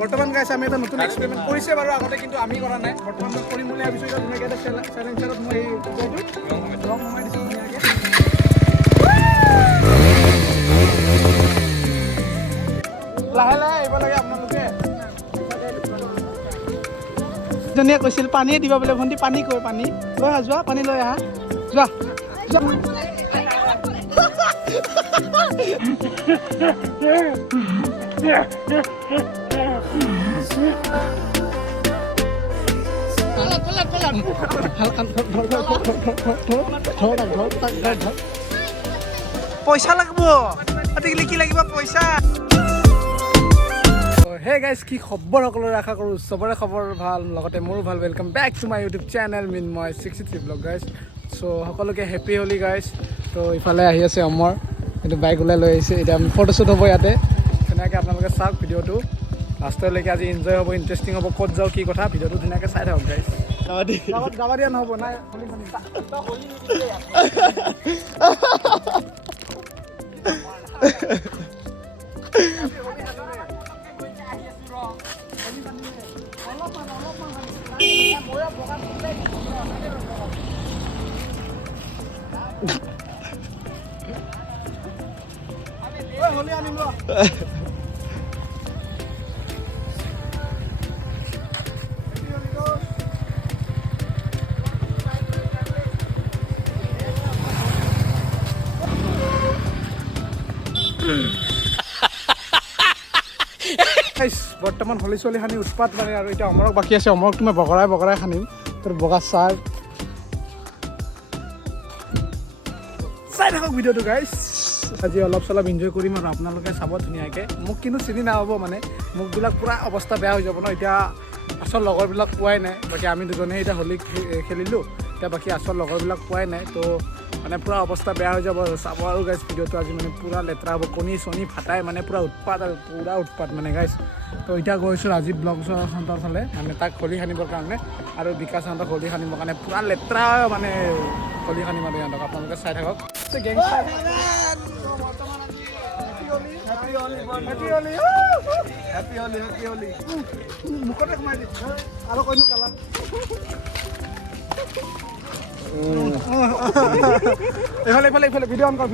বৰ্তমান গাইছ আমি এটা নতুন এক্সপেৰিমেণ্ট কৰিছে বাৰু আগতে কিন্তু আমি কৰা নাই বৰ্তমান মই কৰিম বুলি ভাবিছোঁ এতিয়া ধুনীয়াকৈ এটা চেলেঞ্জাৰত মই এই ৰং সোমাই দিছোঁ ধুনীয়াকৈ লাহে লাহে আহিব লাগে আপোনালোকে জনীয়ে কৈছিল পানীয়ে দিবা বোলে ভণ্টি পানী কৈ পানী লৈ আহা যোৱা পানী লৈ আহা যোৱা পইচা লাগিব আজিকালি কি লাগিব পইচা হে গাইজ কি খবৰ সকলোৰে আশা কৰোঁ চবৰে খবৰ ভাল লগতে মোৰো ভাল welcome back to my YouTube channel Minmoy 63 blog guys so' সকলোকে হেপী হলি গাইজ তো ইফালে আহি আছে অমৰ এইটো বাইক ওলাই লৈ আহিছে এতিয়া আমি ফটোশ্বুট হ'ব ইয়াতে ধুনীয়াকৈ আপোনালোকে চাওক ভিডিঅ'টো লাষ্টলৈকে আজি এনজয় হ'ব ইণ্টাৰেষ্টিং হ'ব ক'ত যাওঁ কি কথা ভিডিঅ'টো ধুনীয়াকৈ চাই থাকক গাইজ যাবা দিয়া নহ'ব নাই বৰ্তমান হলি চলি সানি উৎপাত মানে আৰু এতিয়া অমৰক বাকী আছে অমৰক তুমি বগৰাই বগৰাই সানিম তোৰ বগা চাৰ্ট চাই থাকক ভিডিঅ'টো গাইজ আজি অলপ চলপ এনজয় কৰিম আৰু আপোনালোকে চাব ধুনীয়াকৈ মোক কিন্তু চিনি নাপাব মানে মুখবিলাক পূৰা অৱস্থা বেয়া হৈ যাব ন এতিয়া আচল লগৰবিলাক পোৱাই নাই বাকী আমি দুজনে এতিয়া হোলী খেলিলোঁ এতিয়া বাকী আচল লগৰবিলাক পোৱাই নাই তো মানে পূৰা অৱস্থা বেয়া হৈ যাব আৰু চাব আৰু গাইজ ভিডিঅ'টো আজি মানে পূৰা লেতেৰা হ'ব কণী চণী ফাটাই মানে পূৰা উৎপাত আৰু পূৰা উৎপাত মানে গাইজ তো এতিয়া গৈছোঁ ৰাজীৱ ব্লগছৰ ফালে মানে তাক হোলী সানিবৰ কাৰণে আৰু বিকাশ সিহঁতক হোলী সানিবৰ কাৰণে পূৰা লেতেৰা মানে হোলী সানিম আৰু সিহঁতক আপোনালোকে চাই থাকক মুখতে সোমাই দি আৰু কইনো কালাৰ এইফালে এইফালে এইফালে ভিডিঅ' অন কৰ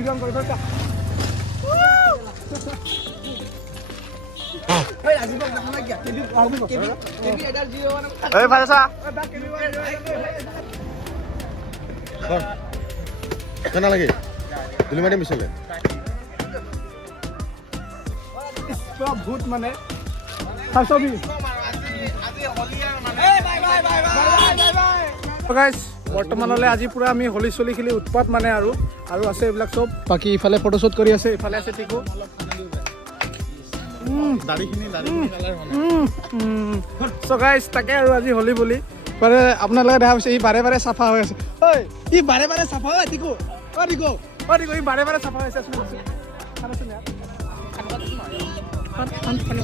এইফালে নালাগে দুলি মাৰি মিছলে ভূত মানে চাবি বৰ্তমানলৈ আজি পূৰা আমি হোলী চলি খেলি উৎপাত মানে আৰু আছে এইবিলাক চব বাকী ইফালে ফটোশ্বুট কৰি আছে ইফালে আছে টিকু চ' গাইজ তাকে আৰু আজি হোলী বুলি মানে আপোনালোকে দেখা পাইছে ই বাৰে বাৰে চাফা হৈ আছে ঐ ই বাৰে বাৰে চাফা হয় টিকু ই বাৰে বাৰে চাফা হৈ আছে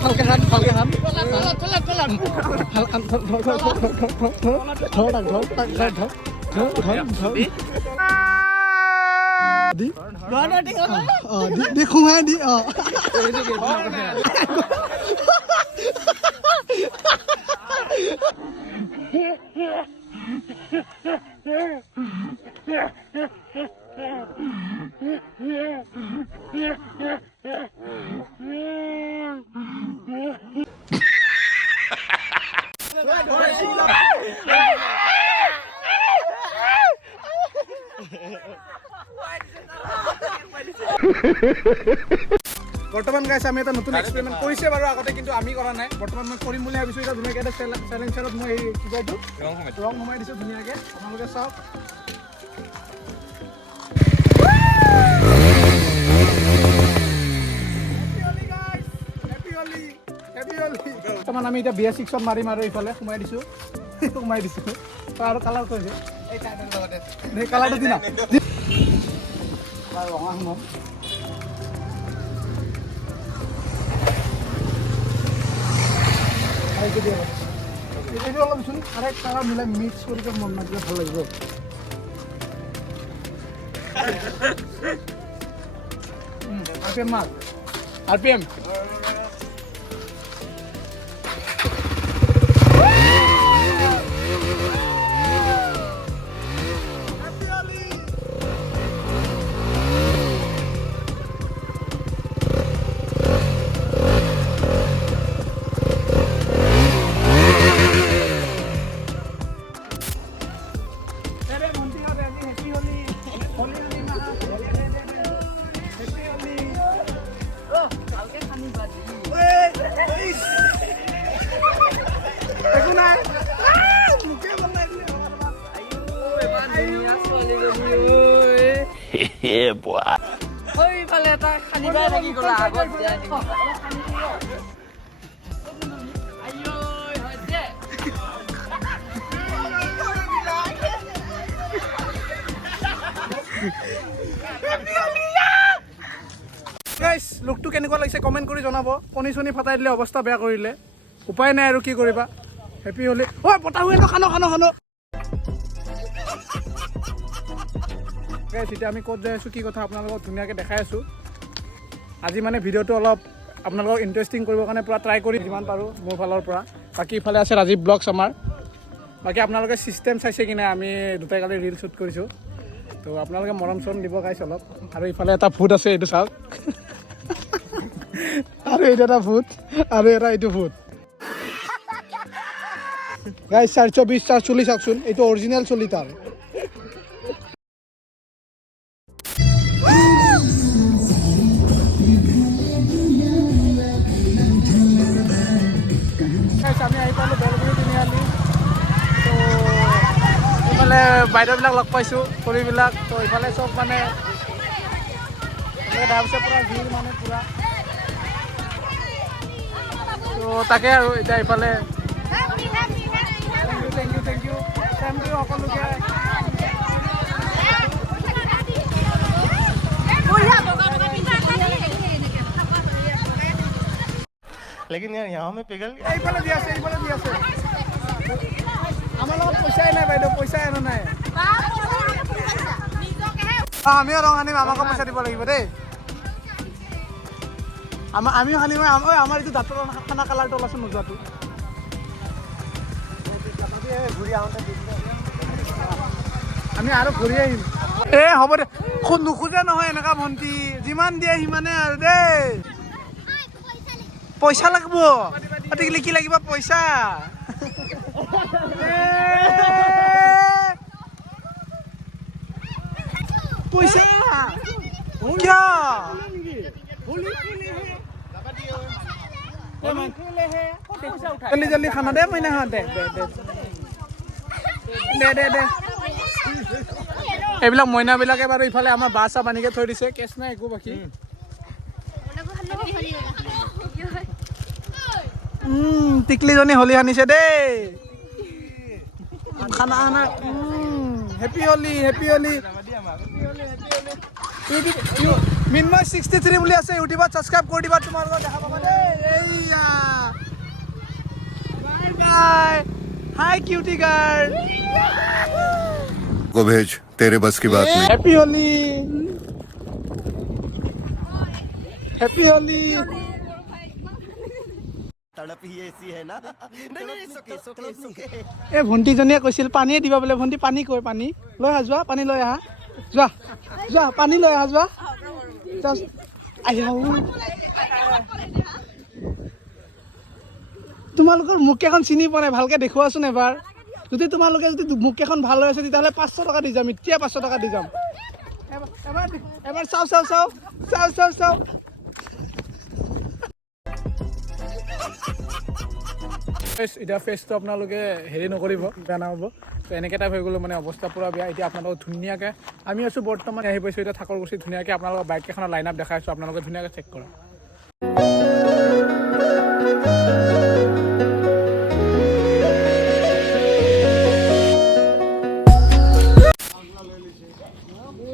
ভালকে হাত দি সোমাই দি বৰ্তমান গাইছ আমি এটা নতুন এক্সপেৰিমেণ্ট কৰিছে বাৰু আগতে কিন্তু আমি কৰা নাই বৰ্তমান মই কৰিম বুলি ভাবিছোঁ এতিয়া ধুনীয়াকৈ এটা চেলেঞ্জাৰত মই এই কি কয় এইটো ৰং সোমাই দিছোঁ ধুনীয়াকৈ আপোনালোকে চাওক বৰ্তমান আমি এতিয়া BS6ত মাৰিম আৰু ইফালে সোমাই দিছোঁ আৰু কালাৰ কৰিছে এই কালাৰটো দিনা ৰঙা সোমাম এইটো অলপচোন আৰে কালাৰ মিলাই মিক্স কৰি মন নাছিলে ভাল লাগিব RPM সেইফালে এটা খানি পাই থাকি গ'লা আগত দিয়া নেকি গাইছ লুকটো কেনেকুৱা লাগিছে কমেণ্ট কৰি জনাব কণী চনি ফাটাই দিলে অৱস্থা বেয়া কৰিলে উপায় নাই আৰু কি কৰিবা হেপী হ'লে ঐ পতা হৈ খানো গাইছ এতিয়া আমি ক'ত যাই আছোঁ কি কথা আপোনালোকক ধুনীয়াকৈ দেখাই আছোঁ আজি মানে ভিডিঅ'টো অলপ আপোনালোকক ইণ্টাৰেষ্টিং কৰিবৰ কাৰণে পূৰা ট্ৰাই কৰি যিমান পাৰোঁ মোৰ ফালৰ পৰা বাকী ইফালে আছে ৰাজীৱ ব্লগছ আমাৰ বাকী আপোনালোকে ছিষ্টেম চাইছে কি নাই আমি দুটাই কালি ৰিল শ্বুট কৰিছোঁ তো আপোনালোকে মৰম চৰম দিব গাইছ অলপ আৰু ইফালে এটা ভূত আছে এইটো চাওক আৰু এইটো এটা ভূত আৰু এটা এইটো ভূত গাইছ 420 440 চাওকচোন এইটো অৰিজিনেল চলি তাৰ আমি আহি পালোঁ বেলগুৰি তিনিআলি তো এইফালে বাইদেউবিলাক লগ পাইছোঁ খুৰীবিলাক তো ইফালে চব মানে তাৰপিছত পূৰা ভিৰ মানে পূৰা তো তাকে আৰু এতিয়া ইফালে থেংক ইউ সকলোকে लेकिन यार यहाँ में पिघल गया এইফালে দি আছে আমাৰ লগত পইচাই নাই বাইদেউ পইচাই আনো নাই আমিও ৰং আনিম আমাকো পইচা দিব লাগিব দেই আমিও আনিম আমাৰ এইটো দাঁতৰ খানা কালাৰটো ওলাইছে নোযোৱাটো আমি আৰু ঘূৰি আহিম হ'ব দে নোখোজে নহয় এনেকুৱা ভণ্টি যিমান দিয়ে সিমানে আৰু দেই পইচা লাগিব আজিকালি কি লাগিব পইচা পইচা কিয় জলদি খানা দে মই নাহা দে এইবিলাক মইনাবিলাকে বাৰু ইফালে আমাৰ বাছ চাহ বানিকে থৈ দিছে কেছ নাই একো বাকী টিকলিজনী হলি সানিছে দেই খানা হেপী হলি মিনময় 63 বুলি আছে ইউটিউবত ছাবস্ক্ৰাইব কৰি দিবা তোমালোকক দেখা পাবা দেই এইয়া বাই বাই হাই কিউটি গাৰ্ল को भेज तेरे बस की बात नहीं हैप्पी होली तड़प ही ऐसी है ना এই ভণ্টিজনীয়ে কৈছিল পানীয়ে দিবা বোলে ভণ্টি পানী কৈ পানী লৈ আহা যোৱা পানী লৈ আহা যোৱা পানী লৈ আহা যোৱা তোমালোকৰ মুখকেইখন চিনি পোৱা নাই ভালকে দেখুৱাচোন এবাৰ যদি তোমালোকে যদি মুখকেইখন ভাল হৈ আছে তেতিয়াহ'লে 500 টকা দি যাম এতিয়া 500 টকা দি যাম এবাৰ চাও এতিয়া ফেচটো আপোনালোকে হেৰি নকৰিব বেয়া নহ'ব তো এনেকৈ টাইপ হৈ গ'লো মানে অৱস্থা পূৰা বেয়া এতিয়া আপোনালোকক ধুনীয়াকৈ আমি আছোঁ বৰ্তমান আহি পাইছোঁ এতিয়া ঠাকুৰকুছি ধুনীয়াকৈ আপোনালোকৰ বাইককেইখনৰ লাইন আপ দেখাই আছোঁ আপোনালোকে ধুনীয়াকৈ চেক কৰক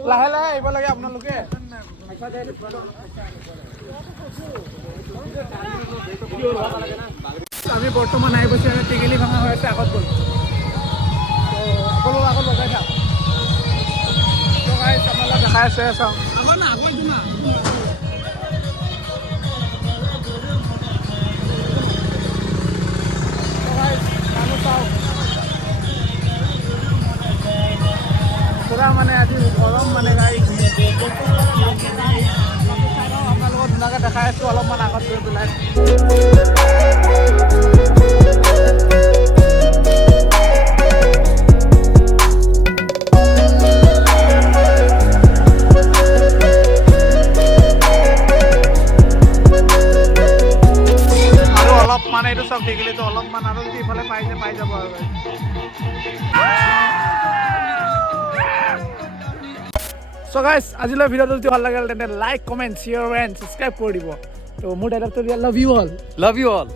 লাহে লাহে আহিব লাগে আপোনালোকে আমি বৰ্তমান আহি পাইছোঁ টেকেলি ভাঙা হৈ আছে আগত গ'ল আগত লগাই যাম আপোনালোকে দেখাই আছে চাওক পুৰা মানে আজি গৰম মানে গাড়ী আপোনালোকক ধুনীয়াকৈ দেখাই আছোঁ অলপমান আগত গৈ পেলাই আৰু অলপমান এইটো চব দেখিলেতো অলপমান আৰু যদি ইফালে পাই যাব আৰু চ' গাইজ আজিলৈ ভিডিঅ'টো যদি ভাল লাগিল তেন্তে like comment share and subscribe কৰি দিব তো মোৰ ডাইলগটো দিয়া love you all Love you all.